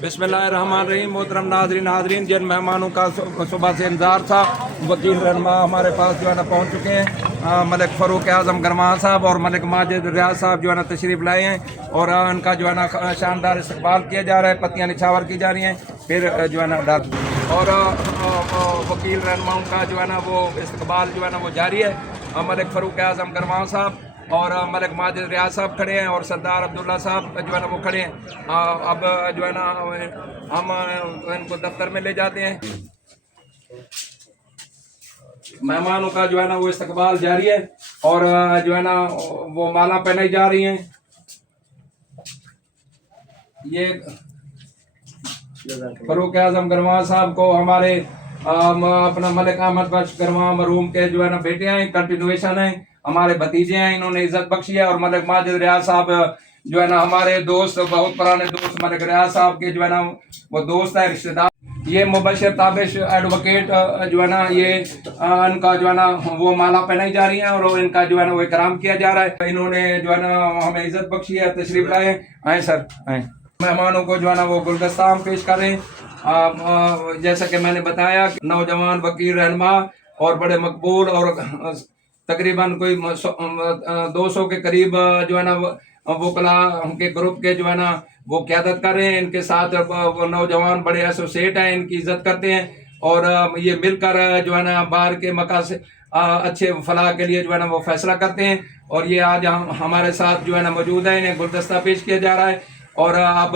बिस्मिल्लाहिर्रहमानिर्रहीम। मोहतरम नाज़रीन हाज़रीन, जिन मेहमानों का सुबह से इंतज़ार था, वकील रहनुमा हमारे पास जो है ना पहुँच चुके हैं। मलिक फ़ारूक आज़म गरमाह साहब और मलिक माजिद रियाज साहब जो है ना तशरीफ़ लाए हैं और उनका जो है ना शानदार इस्तकबाल किया जा रहा है, पत्तियाँ निछावर की जा रही हैं। फिर जो है ना और वकील रहनुमाओं का जो है ना वो इस्तकबाल जो है ना वो जारी है। मलिक फ़ारूक आज़म गरमाह साहब और मलिक माजिद रियाज साहब खड़े हैं और सरदार अब्दुल्ला साहब जो है ना वो खड़े हैं। अब जो है ना हम इनको दफ्तर में ले जाते हैं। मेहमानों का जो है ना वो इस्तकबाल जारी है और जो है ना वो माला पहनाई जा रही हैं। ये फ़ारूक आज़म गरमाह साहब को हमारे अपना मलिक अहमद बख्श गरमाह मरहूम के जो है ना बेटे हैं, कंटिन्यूएशन है, हमारे भतीजे हैं, इन्होंने इज्जत बख्शी है। और मलिक माजिद रियाज साहब जो है ना हमारे दोस्त, बहुत पुराने दोस्त मलिक रियाज साहब के जो है ना वो दोस्त है, रिश्तेदार। ये मुबशर ताबिश एडवोकेट जो है ना ये इनका जो है ना वो माला पहनाई जा रही है और इनका जो है ना वो इकराम किया जा रहा है। इन्होंने जो है ना हमें इज्जत बख्शी है, तशरीफ लाए। आए सर, आए। मेहमानों को जो है ना वो गुलदस्ता हम पेश करें। जैसा कि मैंने बताया, नौजवान वकील रहनुमा और बड़े मकबूल और तकरीबन कोई 200 के करीब जो है ना वकला के ग्रुप के जो है ना वो क़यादत कर रहे हैं। इनके साथ वो नौजवान बड़े एसोसिएट हैं, इनकी इज्जत करते हैं और ये मिलकर जो है ना बार के मकासद अच्छे फलाह के लिए जो है ना वो फैसला करते हैं। और ये आज हमारे साथ जो है ना मौजूद है, इन्हें गुलदस्ता पेश किया जा रहा है और अब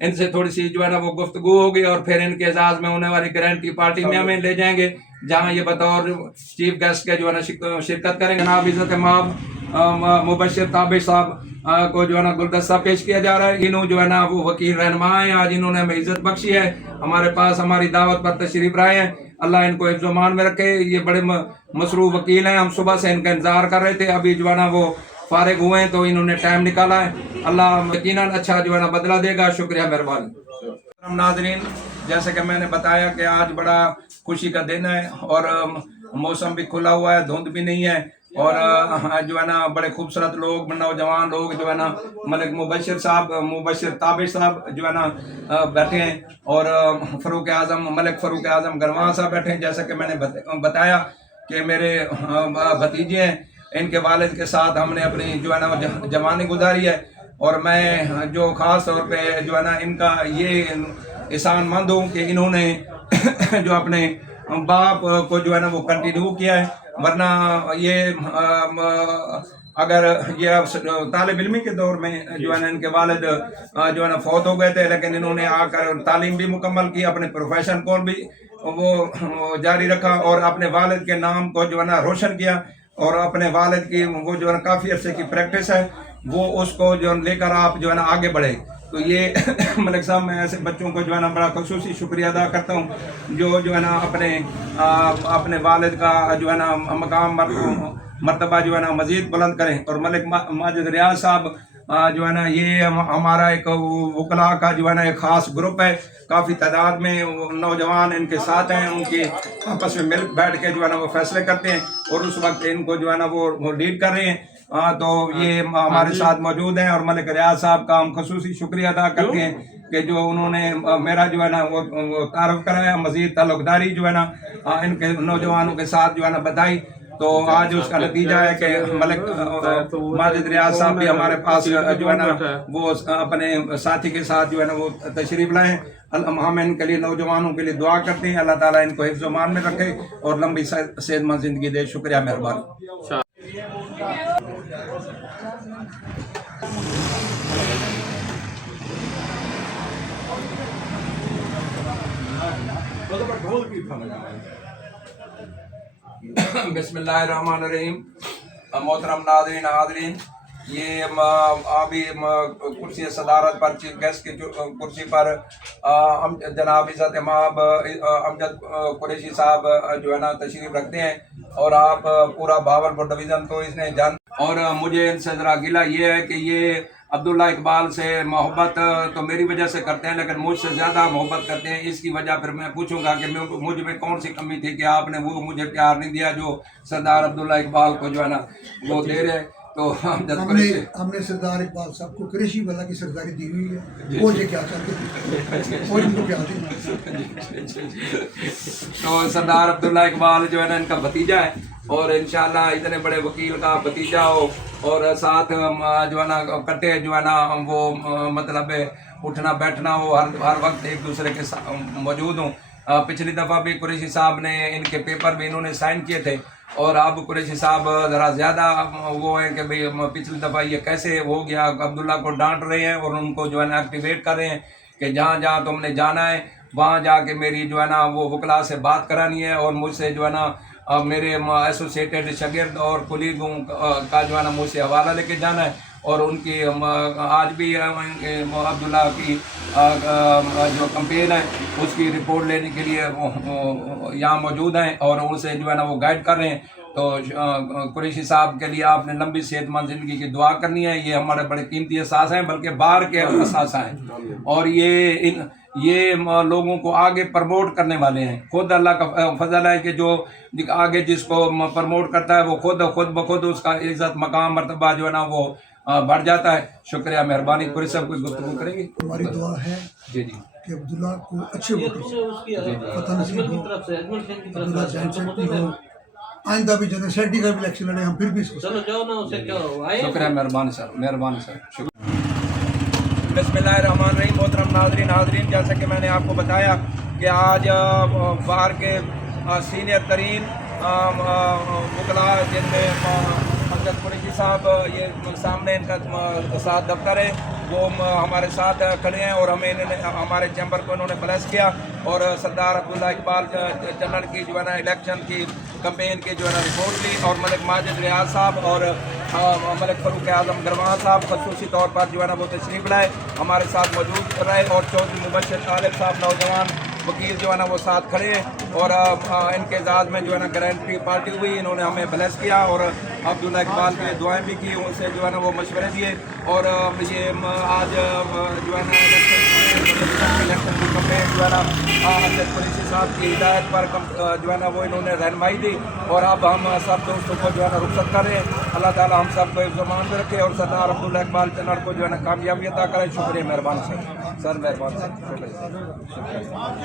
इनसे थोड़ी सी जो है ना वो गुफ्तगू होगी और फिर इनके एजाज में होने वाली गारंटी पार्टी में हमें ले जाएंगे, जहां ये बतौर चीफ गेस्ट के जो है ना शिरकत करेंगे। जनाब इज़्ज़त माब मुबशर ताबिश साहब को जो है ना गुलदस्ता पेश किया जा रहा है। इन्हों जो है ना वो वकील रहनुमा हैं, आज इन्होंने हमें इज्जत बख्शी है, हमारे पास हमारी दावत पर तशरीफ लाए हैं। अल्लाह इनको हिफ्ज़-ओ-मान में रखे। ये बड़े मसरूफ़ वकील हैं, हम सुबह से इनका इंतजार कर रहे थे, अभी जो है ना वो फारिग हुए हैं तो इन्होंने टाइम निकाला है। अल्लाह यकीनन अच्छा जो है ना बदला देगा। शुक्रिया, मेहरबानी। नाज़रीन, जैसे कि मैंने बताया कि आज बड़ा खुशी का दिन है और मौसम भी खुला हुआ है, धुंध भी नहीं है और जो है ना बड़े खूबसूरत लोग, नौजवान लोग जो है ना मलिक मुबशर ताबिश साहब जो है ना बैठे हैं और मलिक फ़ारूक आज़म गरमाह साहब बैठे हैं। जैसा कि मैंने बताया कि मेरे भतीजे हैं, इनके वालिद के साथ हमने अपनी जो है ना जवानी गुजारी है और मैं जो ख़ास तौर पे जो है ना इनका ये एहसानमंद हूँ कि इन्होंने जो अपने बाप को जो है ना वो कंटिन्यू किया है। वरना ये अगर ये तालिब इल्मी के दौर में जो है ना इनके वालिद जो है ना फौत हो गए थे, लेकिन इन्होंने आकर तालीम भी मुकम्मल की, अपने प्रोफेशन को भी वो जारी रखा और अपने वालिद के नाम को जो है ना रोशन किया और अपने वालिद की वो जो है ना काफ़ी अरसे की प्रैक्टिस है वो उसको जो लेकर आप जो है ना आगे बढ़े। तो ये मलिक साहब, मैं ऐसे बच्चों को जो है ना बड़ा खुसूसी शुक्रिया अदा करता हूँ जो है ना अपने वालिद का जो है ना मकाम मर्तबा जो है ना मज़ीद बुलंद करें। और मलिक माजिद रियाज साहब जो है ना ये हमारा एक वकला का जो है ना एक ख़ास ग्रुप है, काफ़ी तादाद में नौजवान इनके साथ हैं, उनके आपस में मिल बैठ के जो है ना वो फैसले करते हैं और उस वक्त इनको जो है ना वो लीड कर रहे हैं। तो ये हमारे साथ मौजूद हैं और मलिक रियाज साहब का हम खसूसी शुक्रिया अदा करते हैं कि जो उन्होंने मेरा जो है ना वो तारुफ कराया, मज़ीद ताल्लुक़दारी जो है ना इनके नौजवानों के साथ जो है ना बताई। तो आज उसका नतीजा है कि मलिक माजिद रियाज साहब भी हमारे पास जो है ना वो अपने साथी के साथ जो है ना वो तशरीफ लाए। हम इनके लिए, नौजवानों के लिए दुआ करते हैं, अल्लाह ताला इनको हिफ्ज़-ओ-मान में रखे और लंबी सेहतमंद ज़िंदगी दे। शुक्रिया, मेहरबानी। बिस्मिल्लाहिर्रहमानिर्रहीम। मोहतरम नाज़रीन हाज़रीन, ये अभी कुर्सी सदारत पर चीफ गेस्ट की कुर्सी पर जनाब इज़्ज़त माब अमजद कुरैशी साहब जो है ना तशरीफ़ रखते हैं और आप पूरा भावलपुर डिवीज़न तो इसने जान। और मुझे इनसे ज़रा गिला ये है कि ये अब्दुल्ला इकबाल से मोहब्बत तो मेरी वजह से करते हैं, लेकिन मुझसे ज़्यादा मोहब्बत करते हैं। इसकी वजह फिर मैं पूछूंगा कि मुझ में कौन सी कमी थी कि आपने वो मुझे प्यार नहीं दिया जो सरदार अब्दुल्ला इकबाल को जो है ना वो दे रहे। तो अमजद हमने कुरैशी हमने सरदार इकबाल साहब को कुरैशी वाला की सरदारी दी हुई है, और ये क्या चाहते थे और इनको क्या दी। तो सरदार अब्दुल्ला इकबाल जो है ना इनका भतीजा है, और इंशाल्लाह इतने बड़े वकील का भतीजा हो और साथ जो है ना कट्टे जो है ना वो मतलब उठना बैठना हो, हर वक्त एक दूसरे के मौजूद हों। पिछली दफ़ा भी कुरैशी साहब ने इनके पेपर भी इन्होंने साइन किए थे, और अब कुरैशी साहब ज़रा ज़्यादा वो हैं कि भाई पिछली दफ़ा ये कैसे हो गया, अब्दुल्ला को डांट रहे हैं और उनको जो है ना एक्टिवेट कर रहे हैं कि जहाँ जहाँ तुमने जाना है वहाँ जाके मेरी जो है ना वो वकला से बात करानी है, और मुझसे जो है ना मेरे एसोसिएटेड शागिर्द और कुलीगों का जो है ना मुझसे हवाला लेके जाना है, और उनकी आज भी अब्दुल्ला की जो कंपेन है उसकी रिपोर्ट लेने के लिए यहाँ मौजूद हैं, और उनसे जो है ना वो गाइड कर रहे हैं। तो कुरैशी साहब के लिए आपने लंबी सेहतमंद ज़िंदगी की दुआ करनी है। ये हमारे बड़े कीमती एहसास हैं, बल्कि बाहर के एहसास हैं, और ये लोगों को आगे प्रमोट करने वाले हैं। खुद अल्लाह का फजल है कि जो आगे जिसको प्रमोट करता है वो खुद ब खुद उसका इज्जत मकाम मर्तबा जो है ना वो बढ़ जाता है। शुक्रिया, मेहरबानी। कुरैशी साहब कोई गुफ्तगू करेंगे? हमारी दुआ है जी जी कि अब्दुल्ला को अच्छे वोटों से पता नसीब हो, अब्दुल्ला जैन सेक्रेटरी हो, आइंदा भी जनरल सेक्रेटरी का भी इलेक्शन लड़े, हम फिर भी इसको शुक्रिया, मेहरबानी सर, मेहरबानी सर, शुक्रिया। बिस्मिल्लाहिर्रहमानिर्रहीम। मोहतरम नाज़रीन, जैसा कि मैंने आपको बताया कि आज बाहर के सीनियर तरीन वकला जिनमें अमजद कुरैशी साहब ये सामने इनका साथ दफ्तर है, वो हमारे साथ खड़े हैं, और हमें इन्होंने हमारे चैम्बर को इन्होंने ब्लेस किया, और सरदार अब्दुल्ला इकबाल जनरल की जो है ना इलेक्शन की कंपेन की जो है ना रिपोर्ट ली, और मलिक माजिद रियाज साहब और मलिक फ़ारूक आज़म गरवान साहब खसूसी तौर पर जो है ना वो तशरीफ़ लाए, हमारे साथ मौजूद रहे, और चौधरी मुबशर आलिफ साहब नौजवान वकील जो है ना वो साथ खड़े हैं, और इनके एजाज़ में जो है ना गारंटी पार्टी हुई, इन्होंने हमें ब्लेस किया, और अब्दुल्ला इकबाल के लिए दुआएं भी की, उनसे जो है ना वो मशवरे दिए, और ये आज जो है ना इलेक्शन की कंपेन जो है ना अमजद कुरैशी साहब की हिदायत पर जो है ना वो इन्होंने रहनुमाई दी, और अब हम सब दोस्तों को जो है ना रुखसत कर रहे हैं। अल्लाह ताला हम सब को ज़मान में रखे, और सरदार अब्दुल्ला इकबाल जनरल को जो है ना कामयाबी अता करे। शुक्रिया, मेहरबानी सर, मेहरबानी सर, शुक्रिया।